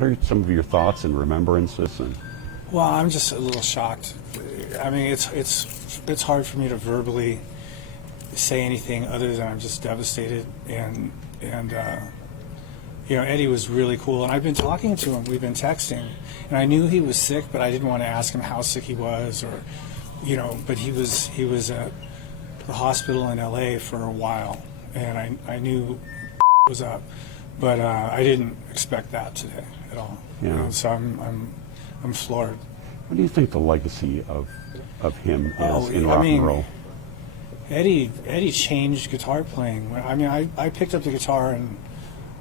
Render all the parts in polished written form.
What are some of your thoughts and remembrances? And Well, I'm just a little shocked. I mean, it's hard for me to verbally say anything other than I'm just devastated. And Eddie was really cool, and I've been talking to him. We've been texting, and I knew he was sick, but I didn't want to ask him how sick he was, or But he was at the hospital in L.A. for a while, and I knew was up, but I didn't expect that today at all. Yeah. So I'm floored. what do you think the legacy of him is in I rock mean, and roll? Eddie changed guitar playing. I mean, I picked up the guitar in,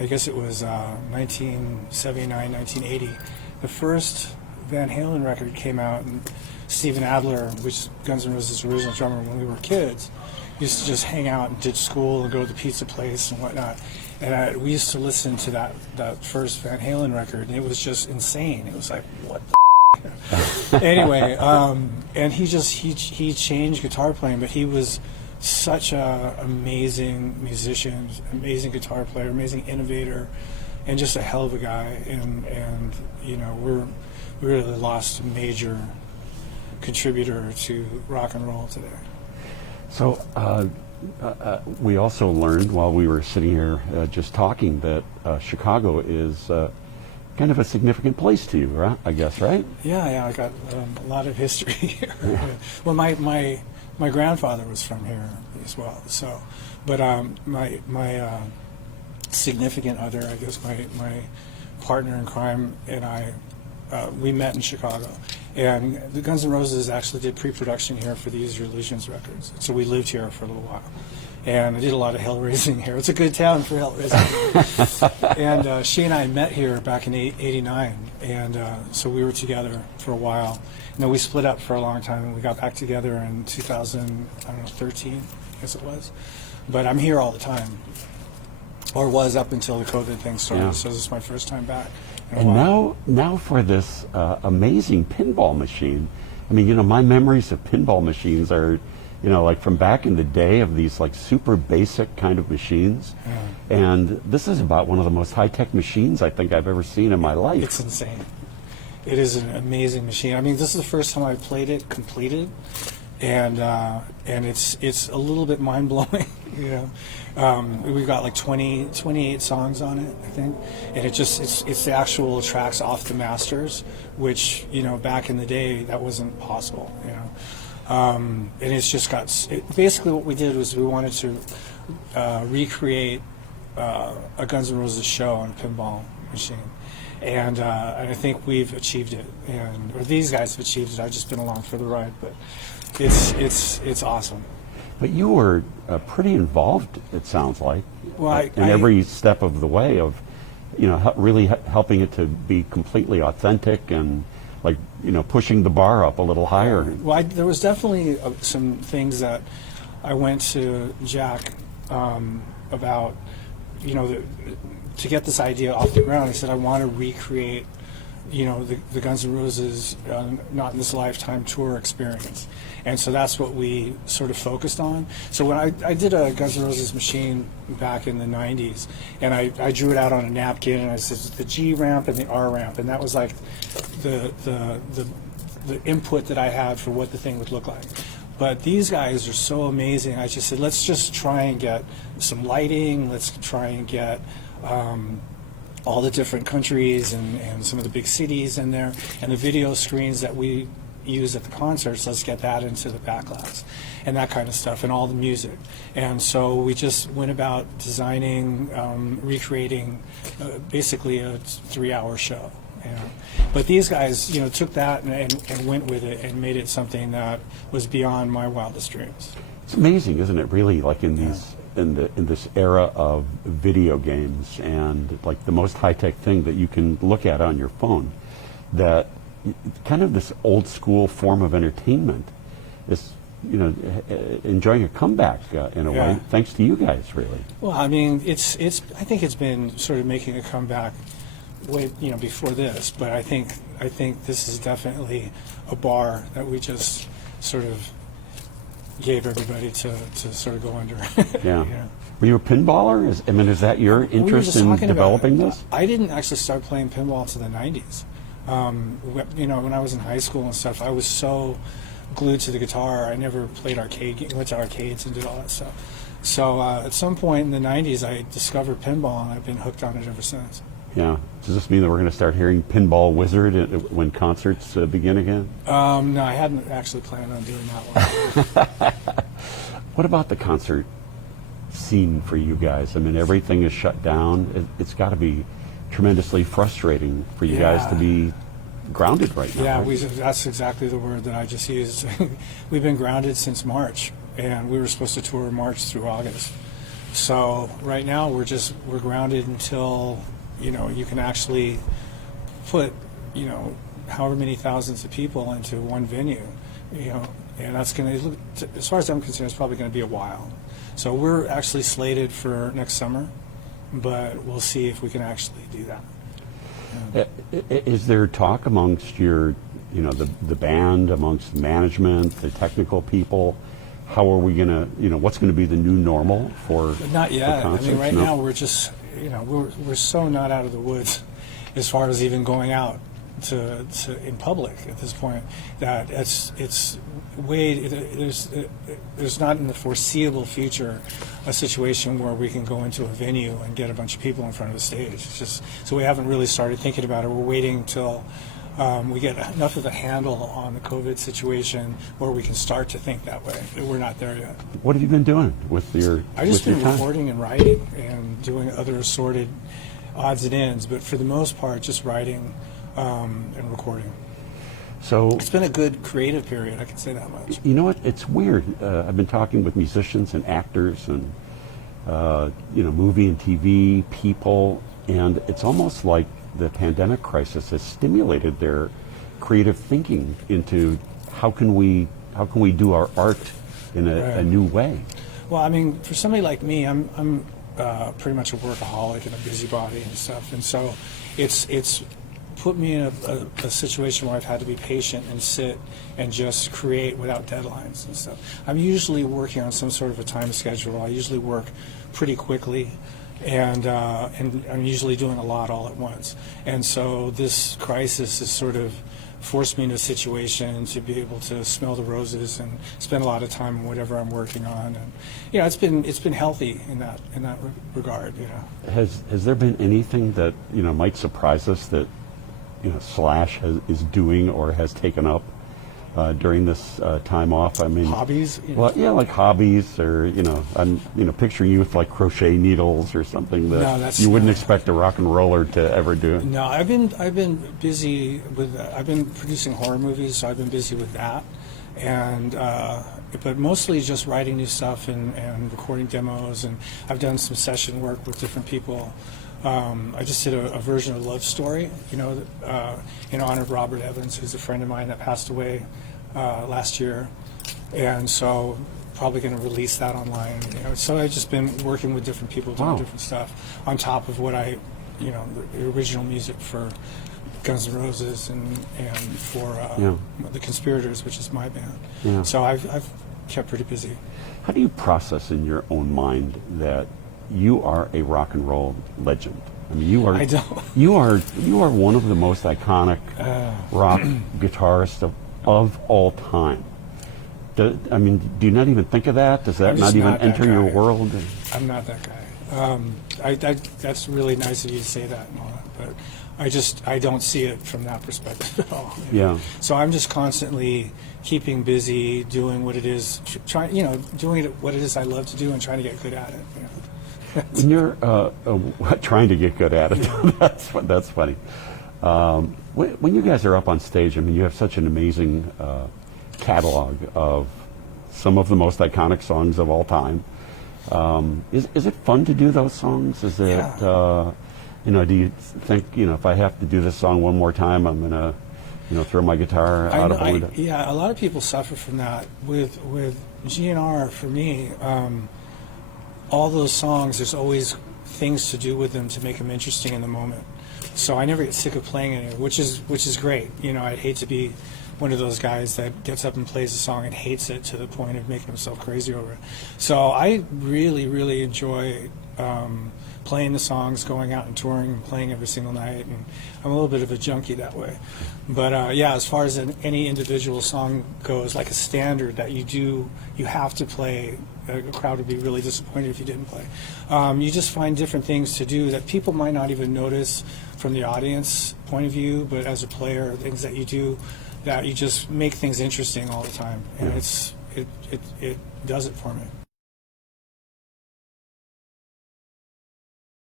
I guess it was 1979, 1980. The first Van Halen record came out, and Steven Adler, which is Guns N' Roses' original drummer when we were kids, used to just hang out and ditch school and go to the pizza place and whatnot. And we used to listen to that first Van Halen record, and it was just insane. It was like, what the anyway, and he changed guitar playing, but he was such a amazing musician, amazing guitar player, amazing innovator, and just a hell of a guy. And we really lost a major contributor to rock and roll today. So we also learned while we were sitting here just talking that Chicago is kind of a significant place to you, right? I guess, right? Yeah, I got a lot of history here. Well, my grandfather was from here as well. So, but my significant other, I guess my partner in crime and I, we met in Chicago, and the Guns N' Roses actually did pre-production here for the Use Your Illusions records. So we lived here for a little while. And I did a lot of hell raising here. It's a good town for hell raising. And she and I met here back in '89, and so we were together for a while. We split up for a long time, and we got back together in 2013, I guess it was. But I'm here all the time, or was up until the COVID thing started. Yeah. So this is my first time back. And now for this amazing pinball machine. I mean, my memories of pinball machines are, like from back in the day of these like super basic kind of machines. Yeah. And this is about one of the most high-tech machines I think I've ever seen in my life. It's insane. It is an amazing machine. I mean, this is the first time I played it completed, and it's a little bit mind-blowing. We've got like 28 songs on it, I think, and it's the actual tracks off the masters, which back in the day that wasn't possible. And it's just basically what we did was we wanted to recreate a Guns N' Roses show on a pinball machine. And I think we've achieved it, or these guys have achieved it. I've just been along for the ride, but it's awesome. But you were pretty involved, it sounds like, in every step of the way of, really helping it to be completely authentic and like, pushing the bar up a little higher. Well, there was definitely some things that I went to Jack about, to get this idea off the ground. I said, I want to recreate, the Guns N' Roses Not in This Lifetime tour experience. And so that's what we sort of focused on. So when I did a Guns N' Roses machine back in the 90s, and I drew it out on a napkin, and I said the G ramp and the R ramp, and that was like the input that I had for what the thing would look like. But these guys are so amazing. I just said, let's just try and get some lighting. Let's try and get all the different countries and some of the big cities in there, and the video screens that we use at the concerts, let's get that into the backlights and that kind of stuff, and all the music. And so we just went about designing, recreating basically a 3-hour show. But these guys, took that and went with it and made it something that was beyond my wildest dreams. It's amazing, isn't it? Really, like in these in this era of video games and like the most high-tech thing that you can look at on your phone, that kind of this old school form of entertainment is, enjoying a comeback in a way, thanks to you guys, really. Well, I mean, I think it's been sort of making a comeback way, before this, but I think this is definitely a bar that we just sort of gave everybody to sort of go under. Yeah. Were you a pinballer? I mean, is that your We were interest just in talking about developing it. this? I didn't actually start playing pinball until the 90s. You know, when I was in high school and stuff, I was so glued to the guitar. I never played went to arcades and did all that stuff. So at some point in the 90s, I discovered pinball, and I've been hooked on it ever since. Yeah. Does this mean that we're going to start hearing Pinball Wizard when concerts begin again? No, I hadn't actually planned on doing that one. What about the concert scene for you guys? I mean, everything is shut down. It's got to be tremendously frustrating for you guys to Yeah. be grounded right now. Yeah, right? that's exactly the word that I just used. We've been grounded since March, and we were supposed to tour March through August. So right now we're grounded until, you know, you can actually put, you know, however many thousands of people into one venue, you know, and that's going to, as far as I'm concerned, it's probably going to be a while. So we're actually slated for next summer, but we'll see if we can actually do that. Is there talk amongst your, you know, the band, amongst management, the technical people? How are we going to, you know, what's going to be the new normal for But not yet. for I mean, concerts? right No? now we're just, you know, we're so not out of the woods as far as even going out to in public at this point that it's way there's not in the foreseeable future a situation where we can go into a venue and get a bunch of people in front of a stage. It's just so we haven't really started thinking about it. We're waiting until we get enough of a handle on the COVID situation where we can start to think that way. We're not there yet. What have you been doing with your I've just with been your time? recording and writing and doing other assorted odds and ends, but for the most part, just writing and recording. So It's been a good creative period, I can say that much. you know what? It's weird. I've been talking with musicians and actors and you know, movie and TV people, and it's almost like the pandemic crisis has stimulated their creative thinking into how can we do our art in a Right. new way. Well, I mean, for somebody like me, I'm pretty much a workaholic and a busybody and stuff, and so it's put me in a situation where I've had to be patient and sit and just create without deadlines and stuff. I'm usually working on some sort of a time schedule. I usually work pretty quickly, and I'm usually doing a lot all at once. And so this crisis has sort of forced me into a situation to be able to smell the roses and spend a lot of time on whatever I'm working on. And you know, it's been healthy in that regard. You know. Has there been anything that, you know, might surprise us that, you know, Slash is doing or has taken up during this time off? I mean, Hobbies? You know? Well, yeah, like hobbies, or you know, I'm picturing you with like crochet needles or something that No, that's you wouldn't not- expect a rock and roller to ever do. No, I've been busy with. I've been producing horror movies, so I've been busy with that, and but mostly just writing new stuff and recording demos, and I've done some session work with different people. I just did a version of Love Story, you know, in honor of Robert Evans, who's a friend of mine that passed away last year, and so probably going to release that online. You know, so I've just been working with different people doing Wow. different stuff on top of what you know, the original music for Guns N' Roses and for Yeah. the Conspirators, which is my band. Yeah. So I've kept pretty busy. How do you process in your own mind that you are a rock and roll legend? I mean, you are. I don't. You are one of the most iconic rock guitarists of all time. I mean, do you not even think of that? Does that I'm not just even not that enter your guy. world? I'm not that guy. That's really nice of you to say that and all that, but I don't see it from that perspective at all. Yeah. So I'm just constantly keeping busy, doing what it is, trying, you know, doing what it is I love to do and trying to get good at it. You know. When you're trying to get good at it, that's funny. When you guys are up on stage, I mean, you have such an amazing catalog of some of the most iconic songs of all time. Is it fun to do those songs? Is it, Yeah. you know, do you think, you know, if I have to do this song one more time, I'm going to, you know, throw my guitar out of the window? Yeah, a lot of people suffer from that. With GNR, for me, all those songs, there's always things to do with them to make them interesting in the moment. So I never get sick of playing it, which is great. You know, I hate to be one of those guys that gets up and plays a song and hates it to the point of making himself crazy over it. So I really enjoy playing the songs, going out and touring and playing every single night, and I'm a little bit of a junkie that way. But yeah, as far as any individual song goes, like a standard that you have to play, a crowd would be really disappointed if you didn't play. You just find different things to do that people might not even notice from the audience point of view, but as a player, things that you do that you just make things interesting all the time, and it does it for me.